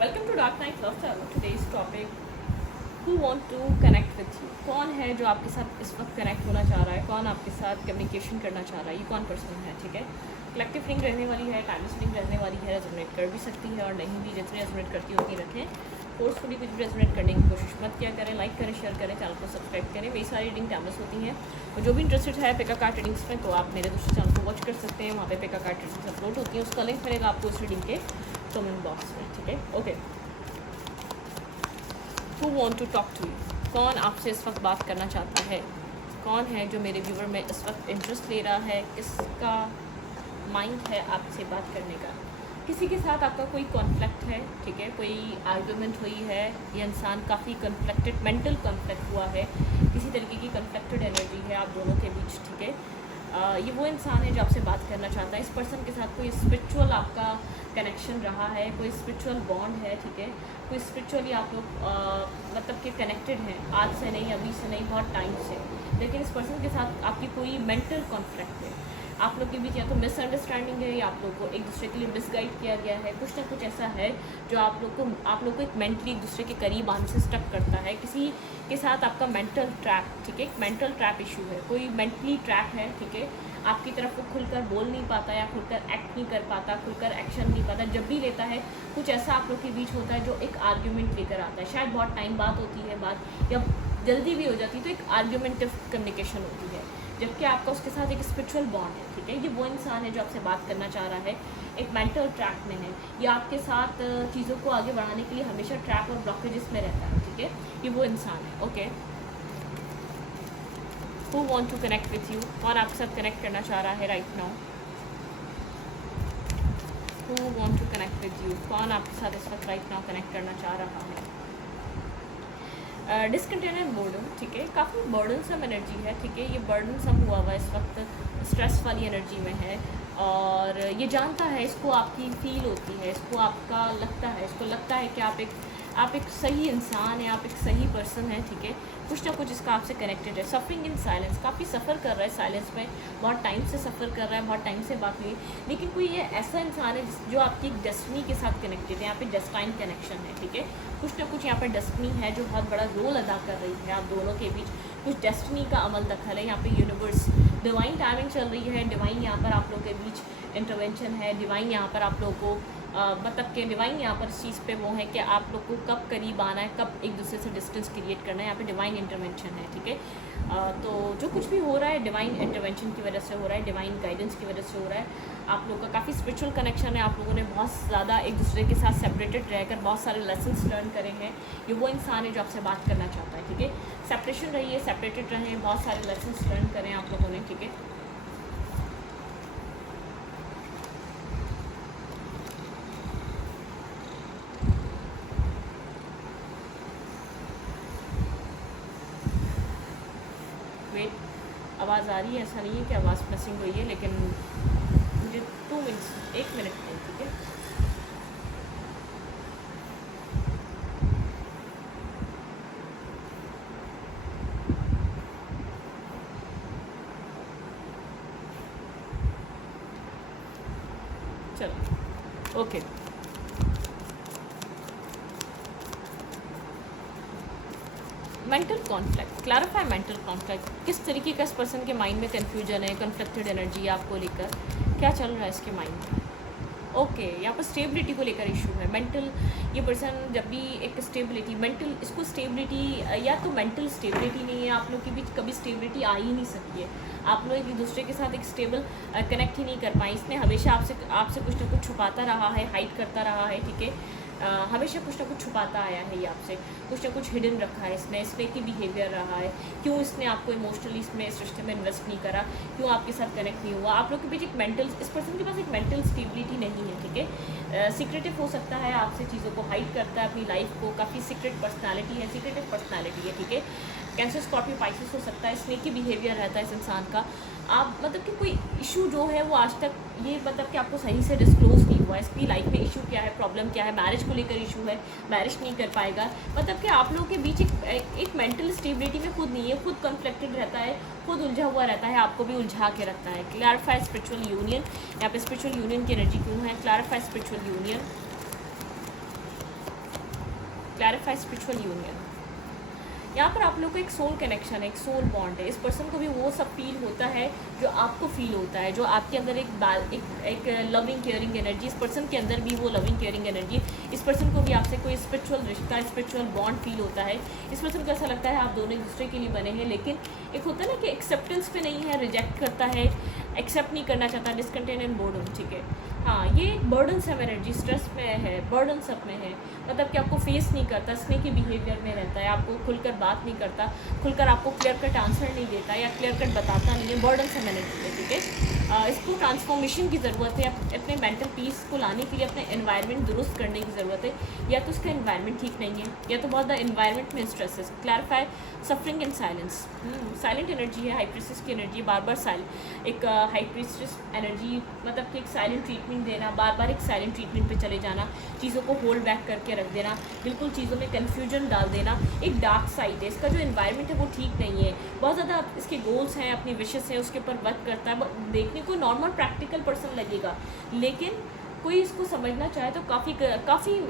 Welcome to dark night love tarot. Today's topic, who want to connect with you. कौन है जो आपके साथ इस वक्त कनेक्ट होना चाह रहा है, कौन आपके साथ कम्युनिकेशन करना चाह रहा है, ये कौन पर्सन है। ठीक है, कलेक्टिव रिंग रहने वाली है, टाइमलेस रिंग रहने वाली है, रेजोनेट कर भी सकती है और नहीं भी। जितनी रेजोनेट करती है उतनी रखें। फोर्सफुली कुछ भी रेजोनेट करने की कोशिश मत किया करें। लाइक करें, शेयर करें, चैनल को सब्सक्राइब करें। मेरी सारी रीडिंग टाइमलेस होती हैं और जो भी इंटरेस्टेड है पिका कार्ड रीडिंग्स में, तो आप मेरे दूसरे चैनल को वॉच कर सकते हैं। वहाँ पे पिका कार्ड रीडिंग्स अपलोड होती हैं, उसका लिंक मिलेगा आपको उस रीडिंग के कमेंट बॉक्स में। ठीक है, okay. Who want to talk to you? कौन आपसे इस वक्त बात करना चाहता है? कौन है जो मेरे व्यूवर में इस वक्त इंटरेस्ट ले रहा है? किसका माइंड है आपसे बात करने का? किसी के साथ आपका कोई कॉन्फ्लिक्ट है, ठीक है, कोई आर्गुमेंट हुई है, ये इंसान काफ़ी कन्फ्लिक्टेड, मेंटल कॉन्फ्लिक्ट हुआ है, किसी तरीके की कन्फ्लिक्टेड एनर्जी है आप दोनों के बीच। ठीक है, ये वो इंसान है जो आपसे बात करना चाहता है। इस पर्सन के साथ कोई स्पिरिचुअल आपका कनेक्शन रहा है, कोई स्पिरिचुअल बॉन्ड है। ठीक है, कोई स्पिरिचुअली आप लोग मतलब कि कनेक्टेड हैं, आज से नहीं, अभी से नहीं, बहुत टाइम से। लेकिन इस पर्सन के साथ आपकी कोई मेंटल कॉन्फ्लिक्ट है। आप लोग के बीच या तो मिसअंडरस्टैंडिंग है, या आप लोग को एक दूसरे के लिए मिसगाइड किया गया है। कुछ ना कुछ ऐसा है जो आप लोग को एक मेंटली एक दूसरे के करीब आने से स्टक करता है। किसी के साथ आपका मेंटल ट्रैप, ठीक है, एक मेंटल ट्रैप इशू है, कोई मेंटली ट्रैप है। ठीक है, आपकी तरफ वो खुलकर बोल नहीं पाता, या खुलकर एक्ट नहीं कर पाता, खुलकर एक्शन नहीं पाता। जब भी लेता है कुछ ऐसा आप लोग के बीच होता है जो एक आर्ग्यूमेंट लेकर आता है। शायद बहुत टाइम बात होती है बात, या जल्दी भी हो जाती है, तो एक आर्ग्यूमेंटिव कम्युनिकेशन होती है, जबकि आपका उसके साथ एक स्पिरिचुअल बॉन्ड है। ठीक है, ये वो इंसान है जो आपसे बात करना चाह रहा है, एक मेंटल ट्रैप में है, या आपके साथ चीज़ों को आगे बढ़ाने के लिए हमेशा ट्रैप और ब्लॉकेजेस में रहता है। ठीक है, ये वो इंसान है। Okay, who want to connect with you? कौन आपके साथ कनेक्ट करना चाह रहा है right now? Who want to connect with you? कौन आपके साथ इस वक्त राइट नाउ कनेक्ट करना चाह रहा है? डिसकंटेंट एंड बोर्डन, ठीक है, काफ़ी बर्डन सम एनर्जी है। ठीक है, ये बर्डन सम हुआ हुआ इस वक्त, स्ट्रेस वाली एनर्जी में है, और ये जानता है, इसको आपकी फील होती है, इसको आपका लगता है, इसको लगता है कि आप एक सही इंसान हैं, आप एक सही पर्सन हैं। ठीक है, कुछ ना कुछ इसका आपसे कनेक्टेड है। सफरिंग इन साइलेंस, काफ़ी सफ़र कर रहा है साइलेंस में, बहुत टाइम से सफ़र कर रहा है, बहुत टाइम से बात हुई। लेकिन कोई ये ऐसा इंसान है जो आपकी एक डेस्टिनी के साथ कनेक्टेड है, यहाँ पे डेस्टाइन कनेक्शन है। ठीक है, कुछ ना कुछ यहाँ पर डेस्टिनी है जो बहुत बड़ा रोल अदा कर रही है आप दोनों के बीच। कुछ डेस्टिनी का अमल दखल है यहाँ पे, यूनिवर्स, डिवाइन टाइमिंग चल रही है, डिवाइन यहाँ पर आप लोगों के बीच इंटरवेंशन है, डिवाइन यहाँ पर आप लोगों को मतलब कि डिवाइन यहाँ पर इस चीज़ पे वो है कि आप लोग को कब करीब आना है, कब एक दूसरे से डिस्टेंस क्रिएट करना है, यहाँ पे डिवाइन इंटरवेंशन है। ठीक है, तो जो कुछ भी हो रहा है डिवाइन इंटरवेंशन की वजह से हो रहा है, डिवाइन गाइडेंस की वजह से हो रहा है। आप लोगों का काफ़ी स्पिरिचुअल कनेक्शन है, आप लोगों ने बहुत ज़्यादा एक दूसरे के साथ सेपरेटेड रहकर बहुत सारे लेसन्स लर्न करे हैं। ये वो इंसान है जो आपसे बात करना चाहता है। ठीक है, सेपरेशन रही है, सेपरेटेड रहें, बहुत सारे लेसन्स लर्न करें आप लोगों ने। ठीक है, वेट, आवाज़ आ रही है? ऐसा नहीं है कि आवाज़ मिसिंग हुई है, लेकिन मुझे 2 मिनट्स, 1 मिनट नहीं। ठीक है, चलो, okay. Mental conflict, clarify mental conflict. किस तरीके का इस पर्सन के माइंड में कन्फ्यूजन है, कन्फ्लिक्टेड एनर्जी आपको लेकर, क्या चल रहा है इसके माइंड में? ओके, यहाँ पर स्टेबिलिटी को लेकर इशू है। मेंटल, ये पर्सन जब भी एक स्टेबिलिटी, मेंटल, इसको स्टेबिलिटी, या तो मेंटल स्टेबिलिटी नहीं है, आप लोग के बीच कभी स्टेबिलिटी आ ही नहीं सकती है। आप लोग एक दूसरे के साथ एक स्टेबल कनेक्ट ही नहीं कर पाए। इसने हमेशा आपसे कुछ ना कुछ छुपाता रहा है, हाइड करता रहा है। ठीक है, हमेशा कुछ ना कुछ छुपाता आया है, ये आपसे कुछ ना कुछ हिडन रखा है इसने की बिहेवियर रहा है। क्यों इसने आपको इमोशनली इसमें इस रिश्ते में इन्वेस्ट नहीं करा, क्यों आपके साथ कनेक्ट नहीं हुआ? आप लोग के बीच एक मेंटल, इस पर्सन के पास एक मेंटल स्टेबिलिटी नहीं है। ठीक है, सीक्रेटिव हो सकता है, आपसे चीज़ों को हाइड करता है, अपनी लाइफ को, काफ़ी सीक्रेट पर्सनैलिटी है, सीक्रेटिव पर्सनैलिटी है। ठीक है, कैंसर, स्कॉर्पियो, पाइसेस हो सकता है, स्नेकी बिहेवियर रहता है इस इंसान का। आप मतलब कि कोई इशू जो है वो आज तक ये मतलब कि आपको सही से डिस्क्लोज नहीं हुआ, इसकी लाइफ में इशू क्या है, प्रॉब्लम क्या है, मैरिज को लेकर इशू है, मैरिज नहीं कर पाएगा। मतलब कि आप लोगों के बीच एक मेंटल स्टेबिलिटी में खुद नहीं है, खुद कन्फ्लिक्टेड रहता है, खुद उलझा हुआ रहता है, आपको भी उलझा के रखता है। क्लैरिफाई स्पिरिचुअल यूनियन, यहाँ पे स्पिरिचुअल यूनियन की एनर्जी क्यों है? Clarify spiritual union, clarify spiritual union. यहाँ पर आप लोग का एक सोल कनेक्शन है, एक सोल बॉन्ड है। इस पर्सन को भी वो सब फील होता है जो आपको फील होता है, जो आपके अंदर एक लविंग केयरिंग एनर्जी, इस पर्सन के अंदर भी वो लविंग केयरिंग एनर्जी, इस पर्सन को भी आपसे कोई स्पिरिचुअल रिश्ता, स्पिरिचुअल बॉन्ड फील होता है। इस पर्सन को ऐसा लगता है आप दोनों एक दूसरे के लिए बने हैं, लेकिन एक होता है ना कि एक्सेप्टेंस पे नहीं है, रिजेक्ट करता है, एक्सेप्ट नहीं करना चाहता, डिसकंटेंट एंड बोर्डन। ठीक है, हाँ, ये बर्डन सब एनर्जी, स्ट्रेस में है, बर्डन सब में है, मतलब कि आपको फेस नहीं करता, स्नेकी बिहेवियर में रहता है, आपको खुलकर बात नहीं करता, खुलकर आपको क्लियर कट आंसर नहीं देता या क्लियर कट बताता नहीं है, बर्डन सब एनर्जी है। ठीक है, इसको ट्रांसफॉर्मेशन की ज़रूरत है, अपने मेंटल पीस को लाने के लिए अपने एनवायरनमेंट दुरुस्त करने की ज़रूरत है, या तो उसका एनवायरनमेंट ठीक नहीं है या तो बहुत ज़्यादा एनवायरनमेंट में स्ट्रेस है। Clarify suffering and silence, silent energy है, हाई प्रीस्टेस की एनर्जी, बार बार एक हाई प्रीस्टेस एनर्जी, मतलब कि एक साइलेंट ट्रीटमेंट देना, बार बार एक साइलेंट ट्रीटमेंट पे चले जाना, चीज़ों को होल्ड बैक करके रख देना, बिल्कुल चीज़ों में कन्फ्यूजन डाल देना, एक डार्क साइड है। इसका जो एनवायरनमेंट है वो ठीक नहीं है, बहुत ज़्यादा इसके गोल्स हैं, अपनी विशेस है, उसके ऊपर वर्क करता है। देखने को नॉर्मल प्रैक्टिकल पर्सन लगेगा, लेकिन कोई इसको समझना चाहे तो काफ़ी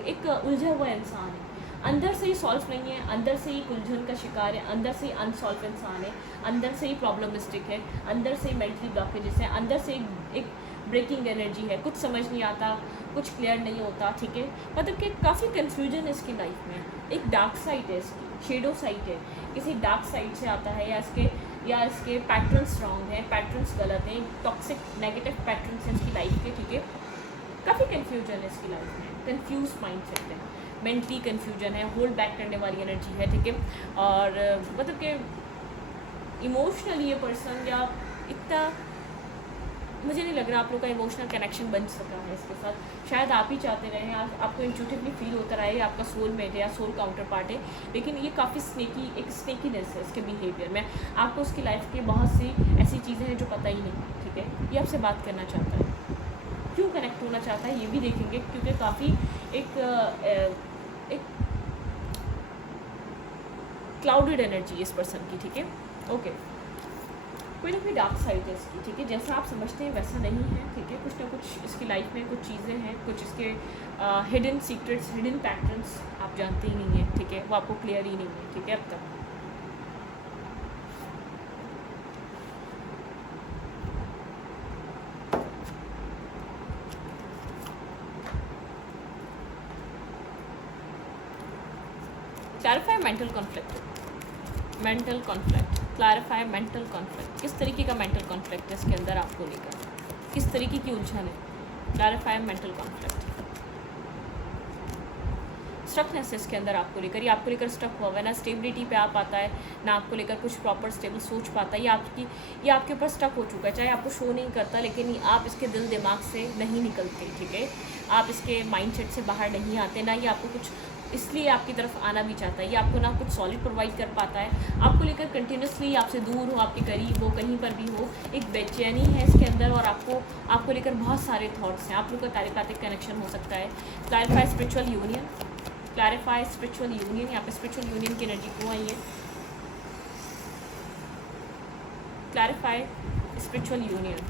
एक उलझा हुआ इंसान है, अंदर से ही सॉल्व नहीं है, अंदर से ही उलझन का शिकार है, अंदर से ही अनसॉल्व इंसान है, अंदर से ही प्रॉब्लमिस्टिक है, अंदर से ही मेंटली ब्लॉकेजेस है, अंदर से एक ब्रेकिंग एनर्जी है, कुछ समझ नहीं आता, कुछ क्लियर नहीं होता। ठीक है, मतलब कि काफ़ी कन्फ्यूजन है इसकी लाइफ में, एक डार्क साइड है इसकी, शेडो साइड है, किसी डार्क साइड से आता है, या इसके पैटर्न्स रॉन्ग हैं, पैटर्न्स गलत हैं, टॉक्सिक नेगेटिव पैटर्न्स हैं इसकी लाइफ के। ठीक है, काफ़ी कन्फ्यूजन है इसकी लाइफ में, कन्फ्यूज माइंड सेट है, मेंटली कन्फ्यूजन है, होल्ड बैक करने वाली एनर्जी है। ठीक है, और मतलब कि इमोशनली ये पर्सन या इतना मुझे नहीं लग रहा आप लोग का इमोशनल कनेक्शन बन सका है इसके साथ। शायद आप ही चाहते रहे, आपको इंट्यूटिवली फील होता रहे आपका सोल मेट है या सोल काउंटर पार्ट है, लेकिन ये काफ़ी स्नेकीनेस है इसके बिहेवियर में। आपको उसकी लाइफ की बहुत सी ऐसी चीज़ें हैं जो पता ही नहीं। ठीक है, ये आपसे बात करना चाहता है, क्यों कनेक्ट होना चाहता है ये भी देखेंगे, क्योंकि काफ़ी एक क्लाउडेड एनर्जी इस पर्सन की। ठीक है, ओके, कोई ना कोई डार्क साइड है इसकी। ठीक है, जैसा आप समझते हैं वैसा नहीं है। ठीक है, कुछ ना कुछ इसकी लाइफ में कुछ चीज़ें हैं, कुछ इसके हिडन सीक्रेट्स, हिडन पैटर्न्स आप जानते ही नहीं हैं। ठीक है, वो आपको क्लियर ही नहीं है। ठीक है, अब तक clarify mental conflict, mental conflict, clarify mental conflict. किस तरीके का मेंटल कॉन्फ्लिक्ट है इसके अंदर आपको लेकर, किस तरीके की उलझन है? क्लैरिफाई मेंटल कॉन्फ्लिक्ट, स्टकनेस है इसके अंदर आपको लेकर, ये आपको लेकर स्टक हुआ है ना, स्टेबिलिटी पे आप आता है ना, आपको लेकर कुछ प्रॉपर स्टेबल सोच पाता है, ये आपके ऊपर स्टक हो चुका है, चाहे आपको शो नहीं करता, लेकिन आप इसके दिल दिमाग से नहीं निकलते। ठीक है, आप इसके माइंडसेट से बाहर नहीं आते, ना ये आपको कुछ इसलिए आपकी तरफ आना भी चाहता है, ये आपको ना कुछ सॉलिड प्रोवाइड कर पाता है, आपको लेकर कंटिन्यूसली आपसे दूर हो, आपके करीब हो, कहीं पर भी हो, एक बेचैनी है इसके अंदर, और आपको लेकर बहुत सारे थॉट्स हैं। आप लोग का टेलीपैथिक कनेक्शन हो सकता है। Clarify spiritual union, clarify spiritual union, यहाँ पे स्पिरिचुअल यूनियन की एनर्जी क्यों आई है? Clarify spiritual union,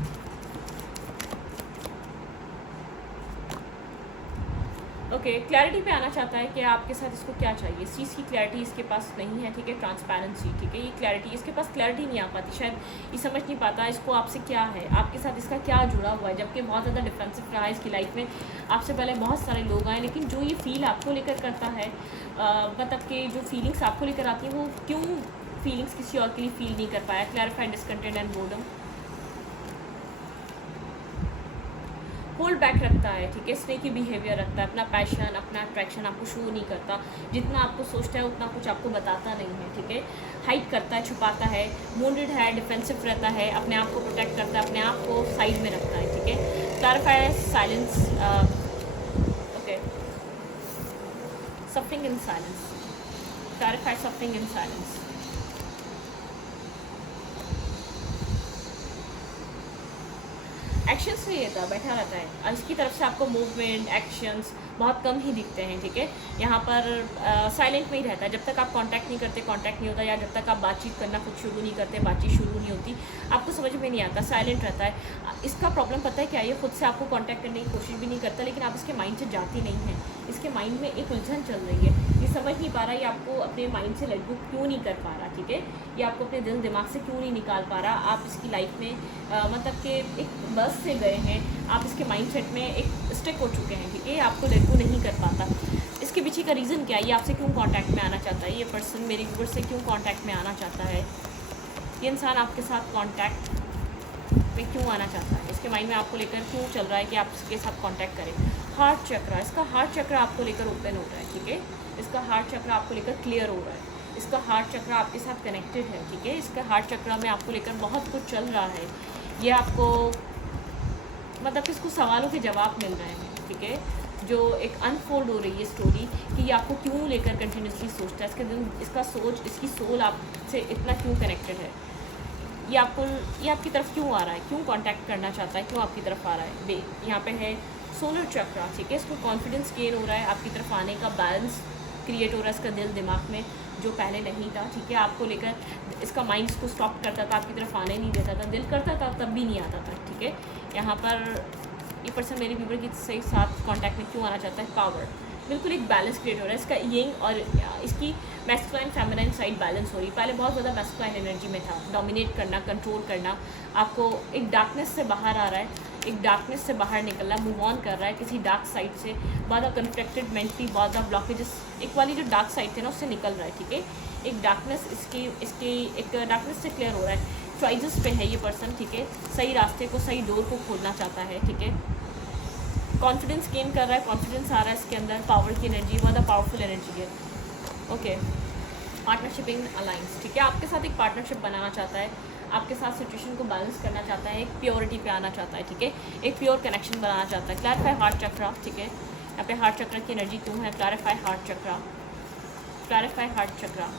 okay, clarity पे आना चाहता है कि आपके साथ इसको क्या चाहिए, इस चीज़ की क्लैरिटी इसके पास नहीं है। ठीक है, ट्रांसपेरेंसी, ठीक है, ये क्लैरिटी इसके पास क्लैरिटी नहीं आ पाती, शायद ये समझ नहीं पाता इसको आपसे क्या है, आपके साथ इसका क्या जुड़ा हुआ है, जबकि बहुत ज़्यादा डिफेंसिव रहा है इसकी लाइफ में, आपसे पहले बहुत सारे लोग आए, लेकिन जो ये फील आपको लेकर करता है, मतलब कि जो फीलिंग्स आपको लेकर आती हैं वो क्यों फीलिंग्स किसी और के लिए फील नहीं कर पाया? Clarify discontent and boredom, hold back रखता है। ठीक है, स्नेकी बिहेवियर रखता है, अपना पैशन, अपना अट्रैक्शन आपको शो नहीं करता, जितना आपको सोचता है उतना कुछ आपको बताता नहीं है। ठीक है, हाइड करता है, छुपाता है, वुंडेड है, डिफेंसिव रहता है, अपने आप को प्रोटेक्ट करता है, अपने आप को साइड में रखता है। ठीक है, clarify silence, okay, suffering in silence, clarify suffering in silence, actions में ये था, बैठा रहता है और इसकी तरफ से आपको मूवमेंट, एक्शंस, बहुत कम ही दिखते हैं, ठीक है। यहाँ पर साइलेंट में ही रहता है, जब तक आप कांटेक्ट नहीं करते कांटेक्ट नहीं होता, या जब तक आप बातचीत करना खुद शुरू नहीं करते बातचीत शुरू नहीं होती, आपको समझ में नहीं आता, साइलेंट रहता है। इसका प्रॉब्लम पता है क्या है, ये खुद से आपको कांटेक्ट करने की कोशिश भी नहीं करता, लेकिन आप इसके माइंड से जाती नहीं हैं। इसके माइंड में एक उलझन चल रही है, ये समझ नहीं पा रहा, ये आपको अपने माइंड से लेट गो क्यों नहीं कर पा रहा, ठीक है। ये आपको अपने दिल दिमाग से क्यों नहीं निकाल पा रहा। आप इसकी लाइफ में मतलब कि एक बस से गए हैं, आप इसके माइंड सेट में एक स्टिक हो चुके हैं, ठीक है। आपको लेट गो नहीं कर पाता। इसके पीछे का रीज़न क्या है, ये आपसे क्यों कांटेक्ट में आना चाहता है, ये पर्सन मेरे व्यूअर्स से क्यों कांटेक्ट में आना चाहता है, ये इंसान आपके साथ कांटेक्ट में क्यों आना चाहता है, इसके माइंड में आपको लेकर क्यों चल रहा है कि आप इसके साथ कांटेक्ट करें। हार्ट चक्र, इसका हार्ट चक्र आपको लेकर ओपन हो रहा है, ठीक है। इसका हार्ट चक्र आपको लेकर क्लियर हो रहा है, इसका हार्ट चक्र आपके साथ कनेक्टेड है, ठीक है। इसका हार्ट चक्र में आपको लेकर बहुत कुछ चल रहा है, ये आपको मतलब कि इसको सवालों के जवाब मिल रहे हैं, ठीक है। जो एक अनफोल्ड हो रही है स्टोरी कि ये आपको क्यों लेकर कंटिन्यूसली सोचता है, इसके दिल इसका सोच, इसकी सोल आपसे इतना क्यों कनेक्टेड है, ये आपकी तरफ क्यों आ रहा है, क्यों कांटेक्ट करना चाहता है, क्यों आपकी तरफ आ रहा है। बे यहाँ पे है सोलर चक्र, ठीक है। इसको कॉन्फिडेंस गेन हो रहा है, आपकी तरफ आने का बैलेंस क्रिएट हो रहा है इसका दिल दिमाग में, जो पहले नहीं था, ठीक है। आपको लेकर इसका माइंड इसको स्टॉप करता था, आपकी तरफ आने नहीं देता था, दिल करता था तब भी नहीं आता था, ठीक है। यहाँ पर ये पर्सन मेरे व्यूअर के साथ कांटेक्ट में क्यों आना चाहता है, पावर, बिल्कुल एक बैलेंस क्रिएट हो रहा है इसका यिंग और इसकी मैस्कुलाइन फेमिनाइन साइड बैलेंस हो रही है। पहले बहुत ज़्यादा मैस्कुलाइन एनर्जी में था, डोमिनेट करना, कंट्रोल करना, आपको एक डार्कनेस से बाहर आ रहा है, एक डार्कनेस से बाहर निकल रहा है, मूव ऑन कर रहा है किसी डार्क साइड से, बहुत ज़्यादा कन्फ्लिक्टेड मेंटली, बहुत ज़्यादा ब्लॉकेजेस, एक वाली जो डार्क साइड थे ना उससे निकल रहा है, ठीक है। एक डार्कनेस इसकी एक डार्कनेस से क्लियर हो रहा है, चॉइसेस पे है ये पर्सन, ठीक है। सही रास्ते को, सही डोर को खोलना चाहता है, ठीक है। कॉन्फिडेंस गेन कर रहा है, कॉन्फिडेंस आ रहा है इसके अंदर, पावर की एनर्जी, बहुत पावरफुल एनर्जी है, ओके। पार्टनरशिप इन अलाइंस, ठीक है। आपके साथ एक पार्टनरशिप बनाना चाहता है, आपके साथ सिचुएशन को बैलेंस करना चाहता है, एक प्योरिटी पे आना चाहता है, ठीक है। एक प्योर कनेक्शन बनाना चाहता है। क्लैरिफाई हार्ट चक्र, ठीक है। यहाँ पे हार्ट चक्र की एनर्जी क्यों है, क्लैरिफाई हार्ट चक्र, क्लैरिफाई हार्ट चक्र।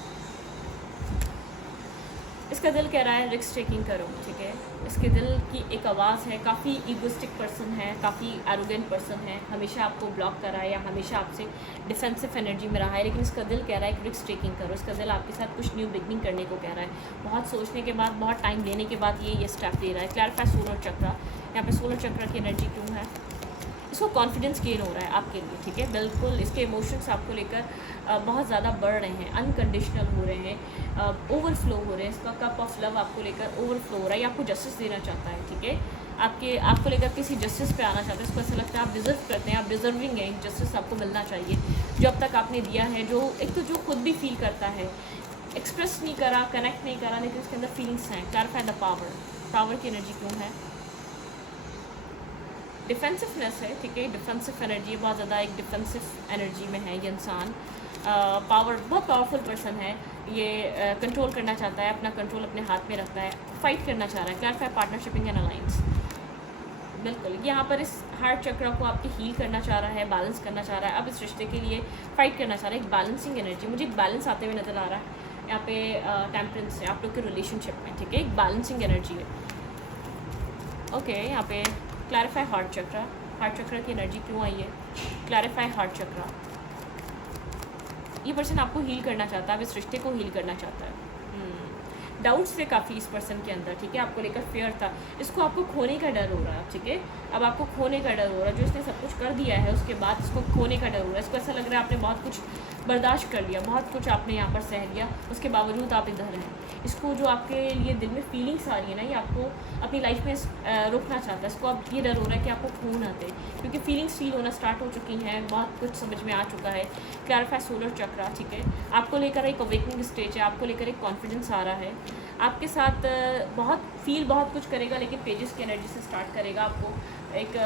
इसका दिल कह रहा है रिस्क टेकिंग करो, ठीक है। इसके दिल की एक आवाज़ है, काफ़ी ईगोइस्टिक पर्सन है, काफ़ी एरोगेंट पर्सन है, हमेशा आपको ब्लॉक कर रहा है या हमेशा आपसे डिफेंसिव एनर्जी में रहा है, लेकिन इसका दिल कह रहा है कि रिस्क टेकिंग करो। इसका दिल आपके साथ कुछ न्यू बिगनिंग करने को कह रहा है, बहुत सोचने के बाद, बहुत टाइम लेने के बाद ये स्टेप ले रहा है। क्लैरिफाई सोलर चक्र, यहाँ पे सोलर चक्र की एनर्जी क्यों है, इसको कॉन्फिडेंस गेन हो रहा है आपके लिए, ठीक है। बिल्कुल इसके इमोशंस आपको लेकर बहुत ज़्यादा बढ़ रहे हैं, अनकंडीशनल हो रहे हैं, ओवरफ्लो हो रहे हैं। इसका कप ऑफ लव आपको लेकर ओवरफ्लो हो रहा है, ये आपको जस्टिस देना चाहता है, ठीक है। आपको लेकर किसी जस्टिस पे आना चाहता है, इसको ऐसा लगता है आप डिज़र्व करते हैं, आप डिज़र्विंग हैं, जस्टिस आपको मिलना चाहिए जो अब तक आपने दिया है। जो एक तो जो खुद भी फील करता है, एक्सप्रेस नहीं करा, कनेक्ट नहीं करा, लेकिन उसके अंदर फीलिंग्स हैं। क्लैरिफाई द पावर, पावर की एनर्जी क्यों है, डिफेंसिवनेस है, ठीक है। डिफेंसिव एनर्जी, बहुत ज़्यादा एक डिफेंसिव एनर्जी में है ये इंसान। पावर, बहुत पावरफुल पर्सन है ये, कंट्रोल करना चाहता है, अपना कंट्रोल अपने हाथ में रखता है, फाइट करना चाह रहा है। क्लैरिफाई पार्टनरशिपिंग एंड अलायंस, बिल्कुल यहाँ पर इस हार्ट चक्र को आपकी हील करना चाह रहा है, बैलेंस करना चाह रहा है, अब इस रिश्ते के लिए फाइट करना चाह रहा है। एक बैलेंसिंग एनर्जी, मुझे एक बैलेंस आते हुए नज़र आ रहा है यहाँ पे, टेम्परेंस है आप लोग के रिलेशनशिप में, ठीक है। एक बैलेंसिंग एनर्जी है, ओके। यहाँ पे क्लैरिफाई हार्ट चक्र, हार्ट चक्र की एनर्जी क्यों आई है, क्लैरिफाई हार्ट चक्र। ये पर्सन आपको हील करना चाहता है, अब इस रिश्ते को हील करना चाहता है। डाउट्स थे काफ़ी इस पर्सन के अंदर, ठीक है। आपको लेकर फेयर था, इसको आपको खोने का डर हो रहा है, ठीक है। अब आपको खोने का डर हो रहा है, जो इसने सब कुछ कर दिया है उसके बाद इसको खोने का डर हो रहा है। इसको ऐसा लग रहा है आपने बहुत कुछ बर्दाश्त कर लिया, बहुत कुछ आपने यहाँ पर सह लिया, उसके बावजूद आप इधर हैं। इसको जो आपके लिए दिल में फीलिंग्स आ रही है ना, ये आपको अपनी लाइफ में रोकना चाहता है। इसको अब ये डर हो रहा है कि आपको खो ना दे, क्योंकि फीलिंग्स फील होना स्टार्ट हो चुकी हैं, बहुत कुछ समझ में आ चुका है। क्लैरिफाई सोलर चक्र, ठीक है। आपको लेकर एक अवेकनिंग स्टेज है, आपको लेकर एक कॉन्फिडेंस आ रहा है, आपके साथ बहुत कुछ करेगा, लेकिन पेजेस की एनर्जी से स्टार्ट करेगा। आपको एक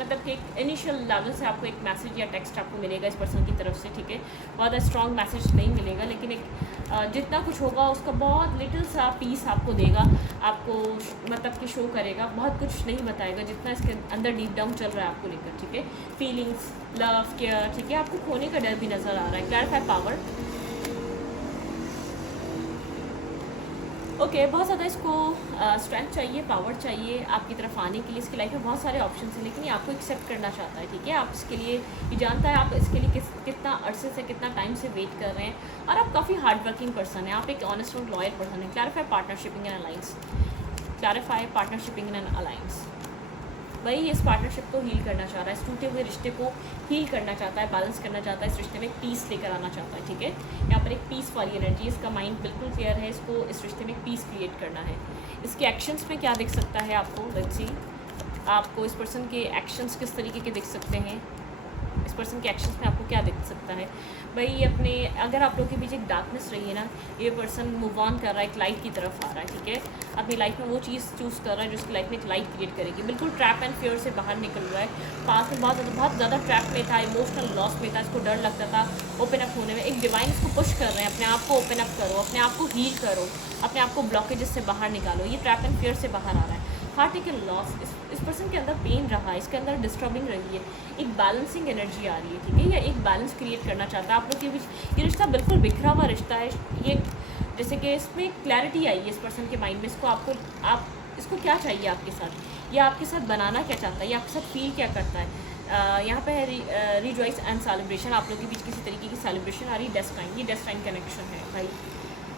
मतलब कि एक इनिशियल लेवल से आपको एक मैसेज या टेक्स्ट आपको मिलेगा इस पर्सन की तरफ से, ठीक है। बहुत स्ट्रॉन्ग मैसेज नहीं मिलेगा, लेकिन एक जितना कुछ होगा उसका बहुत लिटिल सा पीस आपको देगा, आपको मतलब कि शो करेगा, बहुत कुछ नहीं बताएगा, जितना इसके अंदर डीप डाउन चल रहा है आपको लेकर, ठीक है। फीलिंग्स, लव, केयर, ठीक है। आपको खोने का डर भी नज़र आ रहा है। क्लैरिफाई पावर, ओके, बहुत ज़्यादा इसको स्ट्रेंथ चाहिए, पावर चाहिए आपकी तरफ आने के लिए। इसकी लाइफ में बहुत सारे ऑप्शन हैं, लेकिन ये आपको एक्सेप्ट करना चाहता है, ठीक है। आप इसके लिए, ये जानता है आप इसके लिए कितना अरसे से, कितना टाइम से वेट कर रहे हैं, और आप काफ़ी हार्ड वर्किंग पर्सन है। आप एक ऑनेस्ट और लॉयल पर्सन है। Clarify partnership in an alliance, clarify partnership in an alliance. वही इस पार्टनरशिप को हील करना चाह रहा है, इस टूटे हुए रिश्ते को हील करना चाहता है, बैलेंस करना चाहता है, इस रिश्ते में एक पीस लेकर आना चाहता है, ठीक है। यहाँ पर एक पीस वाली एनर्जी, इसका माइंड बिल्कुल क्लियर है, इसको इस रिश्ते में एक पीस क्रिएट करना है। इसके एक्शंस में क्या दिख सकता है आपको, लेट्स सी। आपको इस पर्सन के एक्शंस किस तरीके के दिख सकते हैं, इस पर्सन के एक्शंस में आपको क्या दिख सकता है भाई। अपने, अगर आप लोगों के बीच एक डार्कनेस रही है ना, ये पर्सन मूव ऑन कर रहा है, एक लाइट की तरफ आ रहा है, ठीक है। अपनी लाइफ में वो चीज़ चूज़ कर रहा है जो उसकी लाइफ में एक लाइट क्रिएट करेगी। बिल्कुल ट्रैप एंड फियर से बाहर निकल रहा है। पास में बहुत ज़्यादा ट्रैप में था, इमोशनल लॉस में था, इसको डर लगता था ओपन अप होने में। एक डिवाइन इसको पुश कर रहे हैं, अपने आप को ओपन अप करो, अपने आप को हील करो, अपने आप को ब्लॉकेजेस से बाहर निकालो। ये ट्रैप एंड फियर से बाहर आ रहा है। हार्ट टेकन लॉस, इस पर्सन के अंदर पेन रहा है, इसके अंदर डिस्टर्बिंग रही है, एक बैलेंसिंग एनर्जी आ रही है, ठीक है। या एक बैलेंस क्रिएट करना चाहता है आप लोग के बीच। ये रिश्ता बिल्कुल बिखरा हुआ रिश्ता है। ये जैसे कि इसमें क्लैरिटी आई है इस पर्सन के माइंड में, इसको आप इसको क्या चाहिए आपके साथ, या आपके साथ बनाना क्या चाहता है, या आपके साथ फील क्या करता है। यहाँ पे है रिजॉइस एंड सेलिब्रेशन। आप लोगों के बीच किसी तरीके की सेलिब्रेशन आ रही है। डेस्टाइन, ये डेस्टाइन कनेक्शन है भाई,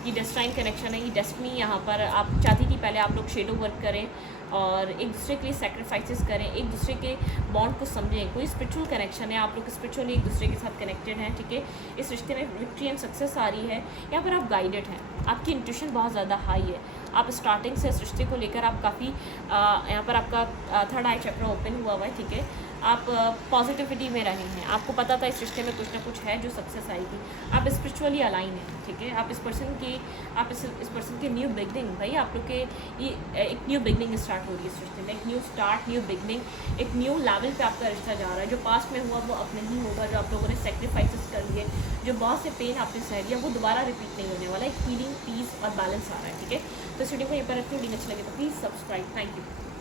ये डेस्टाइन कनेक्शन है, ये डेस्टिनी। यहाँ पर आप चाहती थी पहले आप लोग शेडो वर्क करें और एक दूसरे के लिए सेक्रीफाइसेस करें, एक दूसरे के बॉन्ड को समझें। कोई स्पिरिचुअल कनेक्शन है, आप लोग स्पिरिचुअली एक दूसरे के साथ कनेक्टेड हैं, ठीक है। इस रिश्ते में विक्ट्री एंड सक्सेस आ रही है। यहाँ पर आप गाइडेड हैं, आपकी इंट्यूशन बहुत ज़्यादा हाई है। आप स्टार्टिंग से इस रिश्ते को लेकर आप काफ़ी, यहाँ पर आपका थर्ड आई चक्र ओपन हुआ हुआ है, ठीक है। आप पॉजिटिविटी में रहे हैं, आपको पता था इस रिश्ते में कुछ ना कुछ है जो सक्सेस आएगी। आप स्पिरिचुअली अलाइन हैं, ठीक है। आप इस पर्सन के न्यू बिगनिंग, भाई आप लोग के ये एक न्यू बिगनिंग स्टार्ट हो रही है इस रिश्ते में। एक न्यू स्टार्ट, न्यू बिगनिंग, एक न्यू लेवल पे आपका रिश्ता जा रहा है। जो पास्ट में हुआ वो अब नहीं होगा। जो आप लोगों ने सेक्रीफाइसेस कर लिए, जो बहुत से पेन आपने सह लिया, वो दोबारा रिपीट नहीं होने वाला। एक हीलिंग, पीस और बैलेंस आ रहा है, ठीक है। तो इस वीडियो को यहीं पर रखते हैं। वीडियो अच्छा लगे तो प्लीज़ सब्सक्राइब। Thank you.